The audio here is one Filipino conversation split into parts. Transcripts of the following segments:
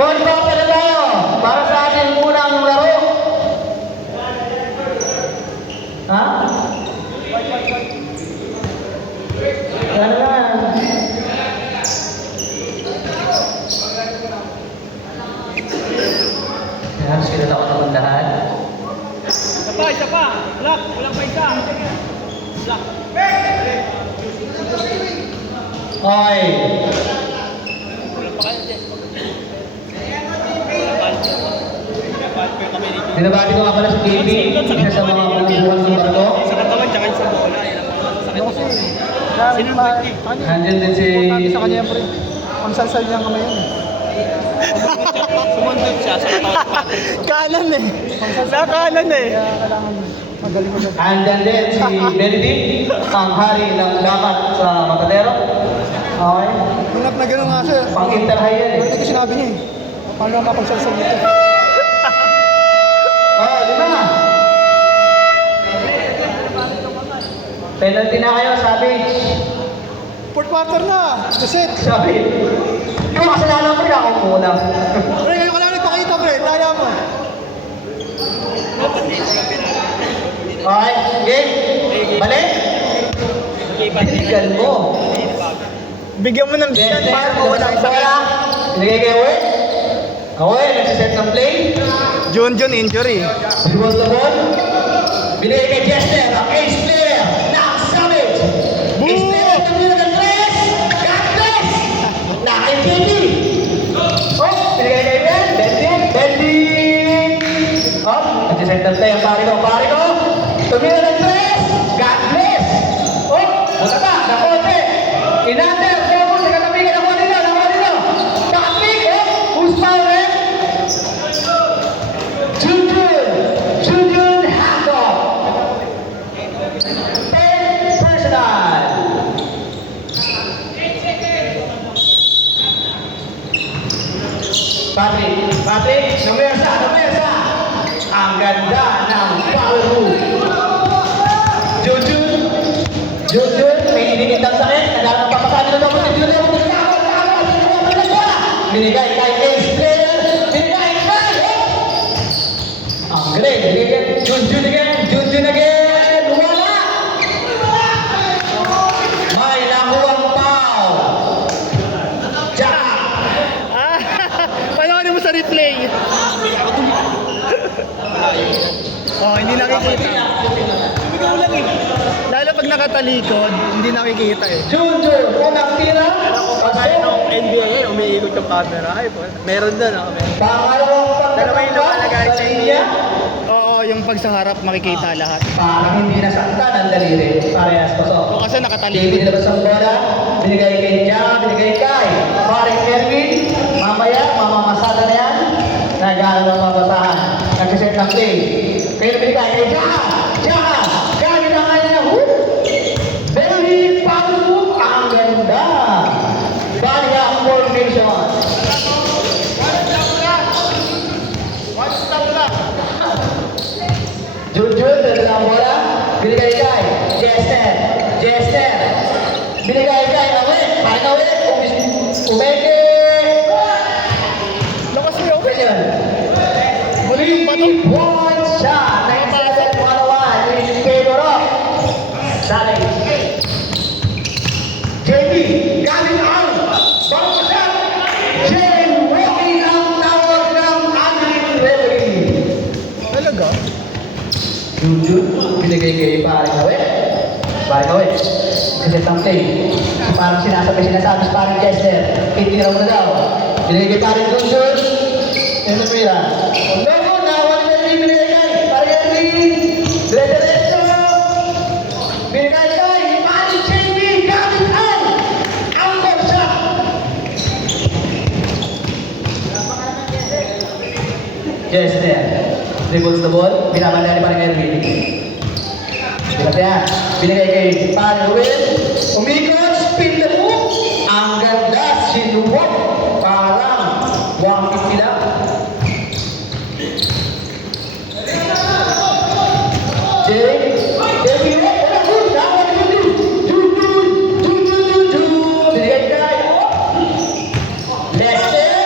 Ball bumper na tayo para sa ating unang laro. Ha? Ano yan? Yan, sinula ko naman lahat. Isa pa. Lock. Walang pa isa. Lock. Okay. Binabati ko nga pala si KB, isa sa mga pumubuhan ng barko. Sa katawan, tsaka sa bola. Nandiyan din si... Sa kanya pre. Ang salsal niya kamay yun. Sumundot siya sa katawan. Kanan eh. Sa kanan eh. Kaya kailangan magaling mo. Andyan din si Benedict, ang hari ng dapat sa Matadero. Okay. Hinap na gano'n nga siya. Pang-interhigh yan eh. Hindi ko sinabi niya eh. Paano ang kapagsalsal nito? Oh, 5. Penalty na kayo, Savage. Fourth quarter na. Reset. Sabi, yung kasalanan ko rin ako muna. Pre, ngayon ka lang nagpakita pre. Daya mo. Okay, game. Balik. Balikan mo. Bigyan mo ng bisan para mawala yung sakit. Binigay kay Owe. Owe, nagsiset ng play. John injury. Dribbles the ball. Binigay kay Jester, ang ace player ng Savage. Ace player ng Milo ng Tres. God bless! Na kay JD. Oh, binigay kay Bendy. Oh, nagsiset ng play ang pare ko. Tumira ng Tres. God bless! Oh, wala ba? Nakote. Inander. Nagkatabigan ako dito. Patrick, oh, who's foul, eh? Junjun Hancock. 10 personal. Patrick, numersa. Ang ganda ng power move. Junjun, may inigit ang sakit. Nagkaroon ng papasabi na dapat. Binigay kay ace player. Binigay kay... Ang galing. Junjun again. Wala. May nakuwang foul. Jack. Panoorin mo sa replay. Oh, hindi nakikita. Lalo pag nakatalikod, hindi nakikita eh. Junjun, unang tira. Kaya nung NBA, umiikot yung camera. Ay, meron doon. Pangalawang Dalawa yung lumalagay sa inyo. Oo, yung pag sa harap makikita lahat. Parang hindi nasaktan ang daliri. Parehas pa so. O kasi David nakatalikod. labas ang bola. Binigay kay Jam, binigay kay Marek Erwin. Mamaya, mamamasada na yan. Nagano ng mabasahan. Nagsiset ng play. Pero binigay kay Jam. Gamit ang kanya. Very powerful. Ang ganda. Banya formation. Junjun, dala ang bola. Binigay kay Jester. Binigay kay Awe. Parang Awe. Umeke. Lakas mo yun. Pressure. Muli yung bato. One shot. 97-101. In favor of Saleh. JB. Gamit ang ball shot. Jane walking ang tawag ng ating referee. Talaga? Junjun, binigay kay Parang Awe. Kasi ang play. Parang sinasabi si Parang Jester. Itira mo na daw. Binigay kay Parang Junjun. Ito po yan. Logo, nawal na yung binigay kay Parang Erwin. Diretso. Binigay kay Parang JB. Gamit ang angkor shot. Jester. Dribbles the ball. Binabanda ni Parang Erwin. Binigay kay Parang Will. Umikot, spin the move. Ang ganda, sinuwag. Parang 150 lang. Binigay kay Lester.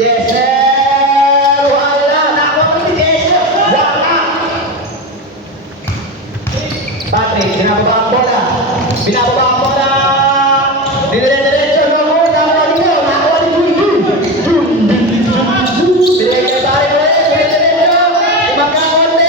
Jester! Wala! Nakuha ni Jester! Wala! Patrick, binababa ang bola. Binababa ang bola. Dinire-diretso. Nakuha ni Leo. Nakuha ni Jun. Binigay kay Barry ulit. Dinire-diretso. Magkakonti.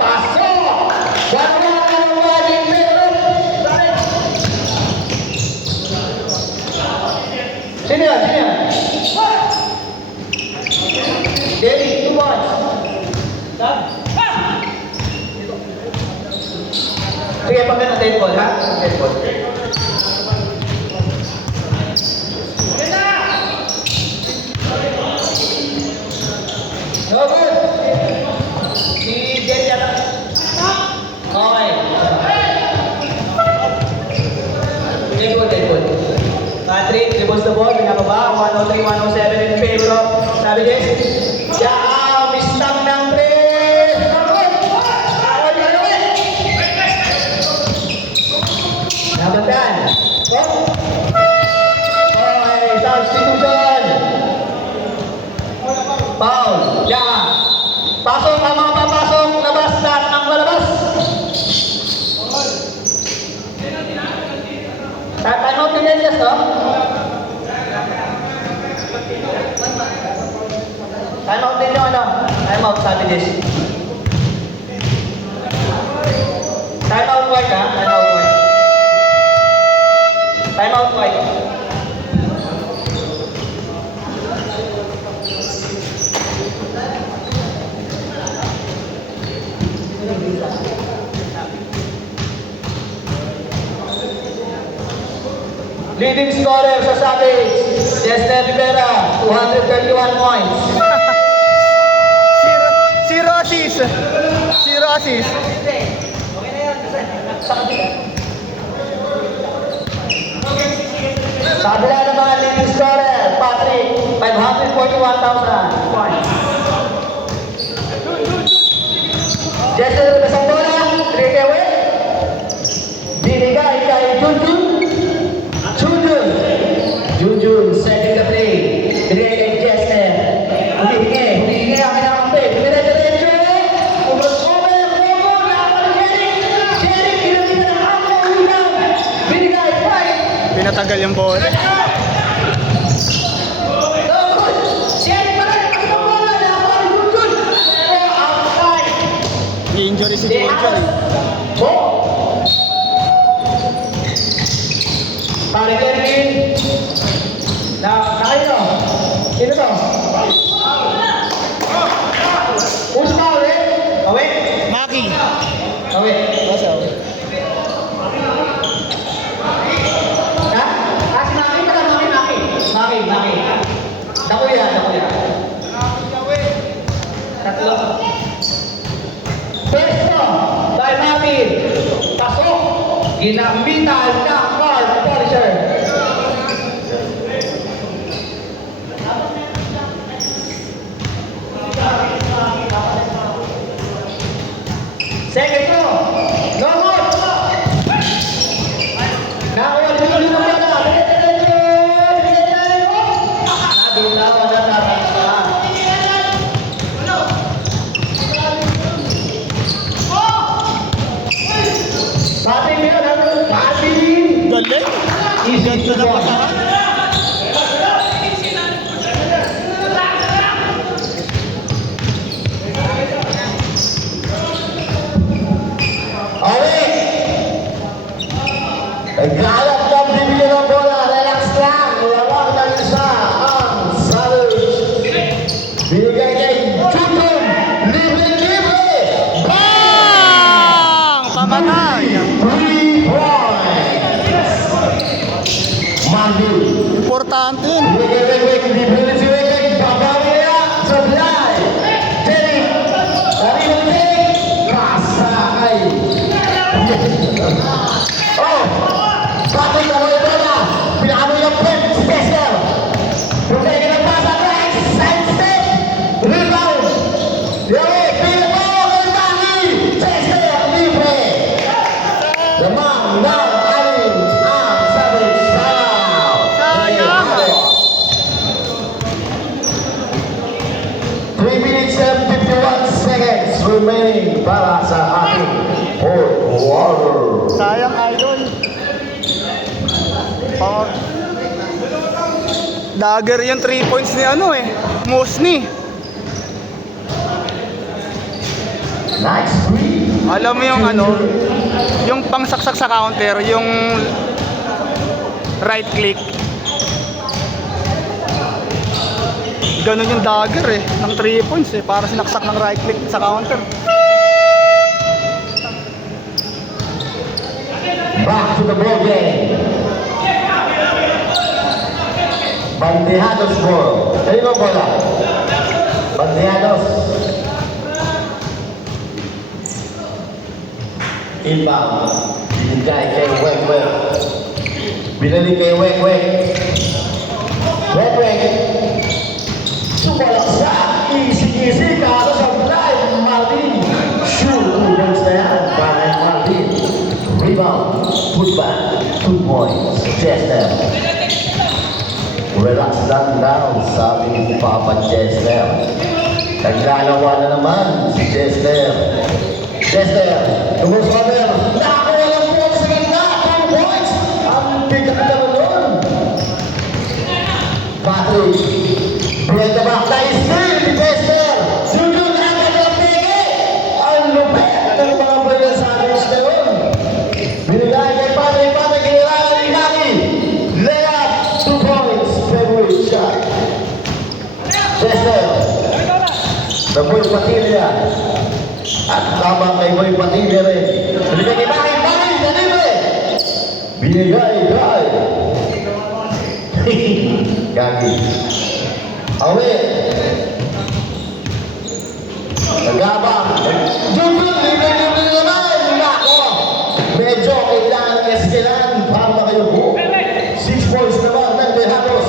Pasok. Wala ang wali. Meron. Barry. Sino yan? Sino yan? David, 2 points. Sige, pag na 10 ball, ha? 10 ball. No good. Si Jerry yata. Okay. 10 ball, 10 ball. Patrick, dribbles the ball, binababa, 103-107 in favor of Sabides. Mistang ng 3. Nabatan. Okay, substitution. Foul. Pasok ang mga papasok. Labas lahat ang lalabas. Time out din yan, no? Time out din yung ano? Time out, sabi this. Time out white, ha? Time out white. Time out white. Leading scorer sa Savage, Jester Rivera, 231 points. Zero assist. Zero assist. Sa kabila naman, leading scorer, Patrick, 541,000 points. Jester Rivera sa bola, 3 away. Binigay kay Junjun. Junjun, second the play. Binigay kay Jester. Humihingi ang kinakampi. Dire-diretso. Over, laban Jeric. Jeric, ilumina ng ako. Binigay, fight. Pinatagal yung ball. No good. Jeric pa rin. Ang bola. Laban Junjun. Pero outside. I-injury si Junjun. Pare Kerwin. Nakayo. Sino to? Who's foul, eh? Awe? Maki. Awe. Basta okay. Ha? Si Maki pala, Maki. Dakuya. Tatlo. Pesto. Dahil Maki. Pasok. Ginamitan ng card polisher. Second go. No more. Nakuha dito na pala. Nabitawan na tatangsa. Pating nila natin. Pating. Galing. Ganda na pasahan. Galap lang bibili ng bola, relax lang, walang nalisa ang Savage. Binigay kay Junjun, libre! Bang! Pamatay! 3 points! Mali remaining para sa ating fourth quarter. Sayang, idol. Oh. Dagger yung 3 points ni ano eh. Musni. Nice screen. Alam mo yung ano, yung pangsaksak sa counter, yung right click. Ganun yung dagger eh, ng 3 points eh, para sinaksak ng right click sa counter. Back to the ball game. Bandejados ball. Kanino bola? Bandejados. Inbound. Binigay kay Wek Wek. Binalik kay Wek Wek. Wek Wek. Sumalaksak. Easy-easy. Kala sa drive. Martin. Shoot. 2 points na yan. Para Martin. Rebound. Put back. 2 points. Chester. Relax lang daw, sabi ni Papa Chester. Naglalawa na naman si Chester. Chester, tumus cover. Nakakuha lang po sa ganda. 2 points. Ang bigat naman nun. Patrick. Break the back. Nice steal ni Chester. Sugod na agad ng pigi. Ang lupit ng mga pwede sa amin na yun. Binigay kay Patrick. Patrick, kinilangan ni Naki. Layup. 2 points. Favorite shot. Chester. The Boy Patilla. At tama kay Boy Patilla rin. Binigay kay Maki. Maki, delivery. Binigay kay. Gagi. Awe. Nagabang. Jumbo, libre-libre naman. Nako. Medyo kailangan ng eskilan para makayo. 6 points naman ng Bejados.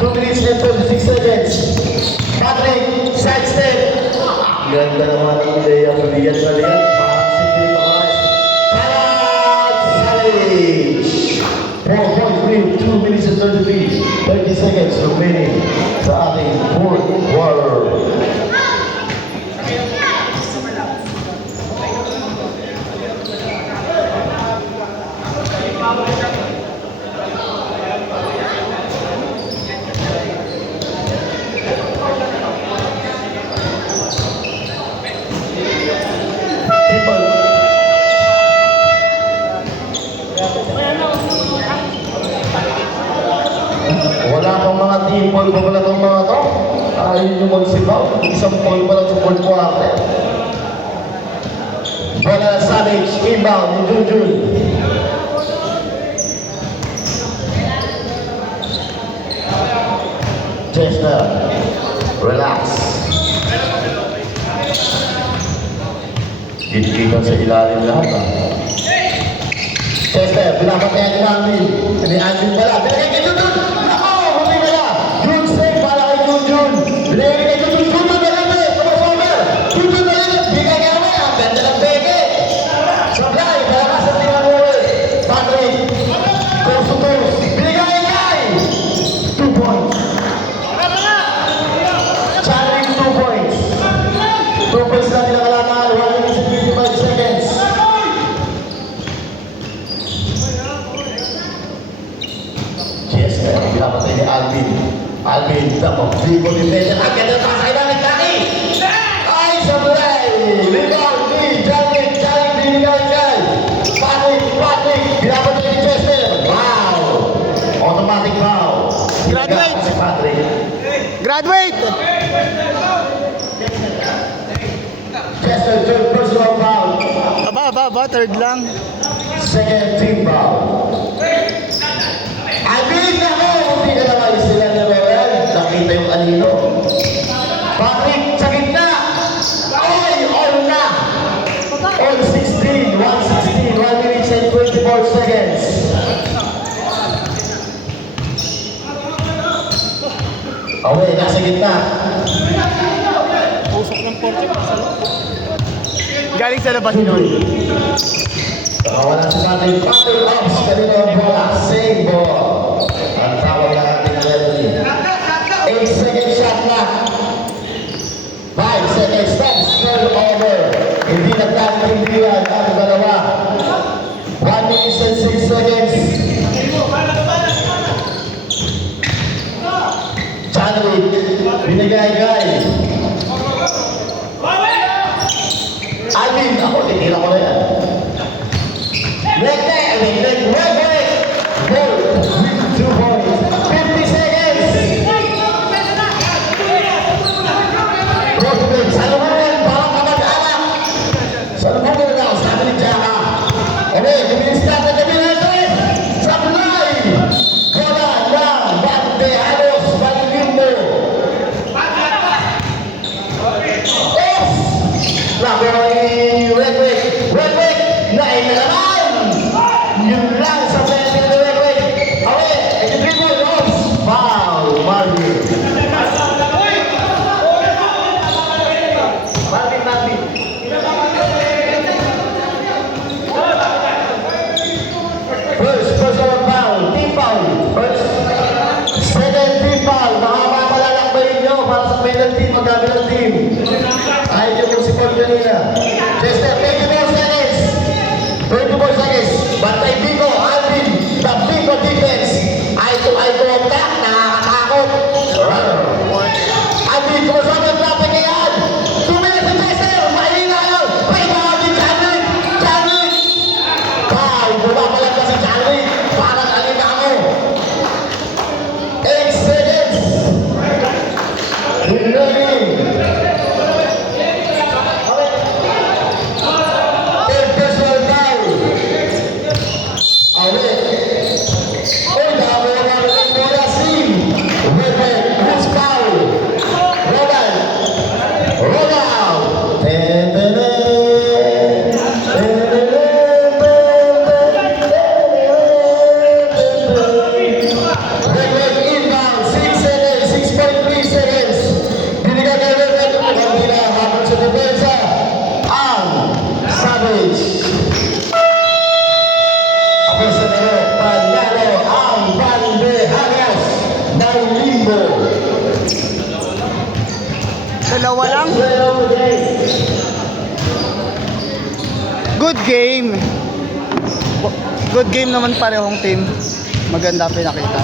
2 minutes and 26 seconds. Patrick, side step. Ganda naman ang ideya. Suliyan na liyan. Challenge! 4 points lead. 2 minutes and 30 seconds remaining sa ating fourth quarter. Wala pang mga team ball pa pala itong mga to. Ayun yung magsipaw. Isang ball pa lang sa fourth quarter. Bola na Savage. Inbound ni Junjun. Chester. Relax. Gitgitan sa ilalim lahat. Chester, pinapatayan ni Alvin. Ni Alvin pala. Binigay kay Junjun. Ako, huli ka na. Jun save para kay Junjun. Binigay kay Junjun. Junjun na rin eh. Crossover. Junjun na rin. Bigay kay Awe. Ang ganda ng beke. Sablay. Malakas ang tingnan mo eh. Patrick. Torso Torres. Binigay kay. 2 points. Challenge 2 points. 2 points na nila kailangan. 1 minute and 55 seconds. Chester, pinapatay ni Alvin. Alvin, tapos Vigo ni Pedro. Ang ganda pa sa ibalit laki. Ay, sablay. Rebound ni Janik. Janik binigay kay Patrick. Patrick, pinapatay ni Chester. Wow. Automatic foul. Graduate. Si Patrick. Graduate! Chester, third personal foul. Aba, third lang. Second team foul. Alvin, ako! Hindi ka naman sila na Roel. Nakita yung anino. Patrick, sa gitna! Ay, all na! All 16, 116, 1 minute and 24 seconds. Away, nasa gitna. Usok ng porte pa sa loob. Galing sa labas yun. Nakawala si Patrick. Patrick Ops, kanina ang bola. Same ball. Ang tawag na ating referee. 8 second shot na. 5 seconds. Stops. Third over. Binigay-gay. Alvin, ako, titira ko na yan. Leg. Goal. 2 points. 50 seconds. Crossbreak. Salomon, parang kamag-anak. Salomon na ako, sabi ni Jaka. Okay, kumilis na sa gabi na ito. Sablay. Bola ng Bante Halos Baligimbo. Yes! Labo ay Redwick. Nain na naman. Yun lang sa pwede ni Redwick. Okay, ito mo, Ross. Foul, Marvin. Marvin. First personal foul, team foul. Second team foul. Makapapalalakbayin nyo para sa penalty magkabit ng team. Ayaw nyo kung si Paul kanina. Chester, 24 seconds. 24 seconds. Bantay Bico, Alvin, the Bico defense. Eye-to-eye contact, nakakatakot. Alvin, kumusama yung traffic yan. 2 minutes si Chester, mahina yun. Rebound ni Chanwick. Foul, bumapalag na si Chanwick. Parang alinamo. 8 seconds. Remaining. Third personal foul. Away. Oy, dami ang mga ng bola, Sim. Redwick, who's foul? Ronald. Redwick inbound, 6 seconds, 6.3 seconds. Binigay kay Redwick, hindi na habang sa depensa. Ang Savage. Ako sa laro, panalo ang Bandehanias ng Limbo. Dalawa lang. Zero today. Good game. Good game naman parehong team. Maganda pinakita.